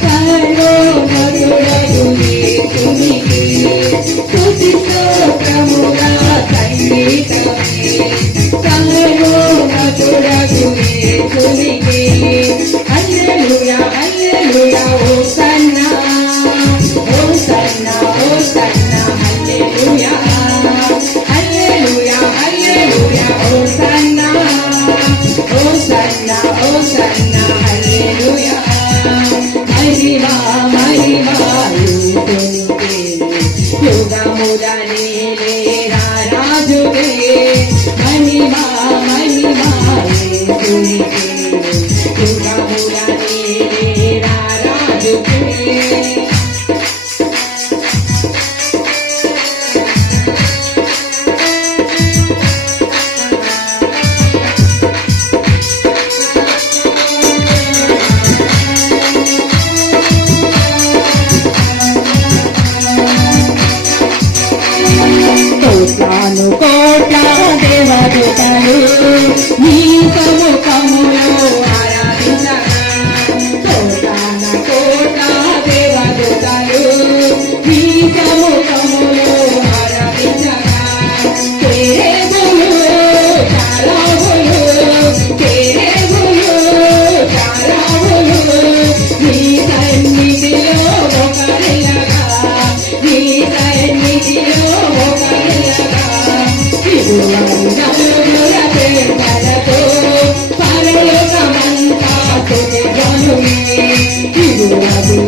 কারও মতো మహిమా కోట్ల దేవతలు నీ సమ happy.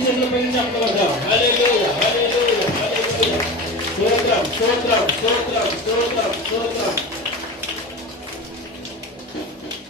పొజిషన్లు పెంచగలుగుతాం స్తోత్రం స్తోత్రం స్తోత్రం స్తోత్రం స్తోత్రం.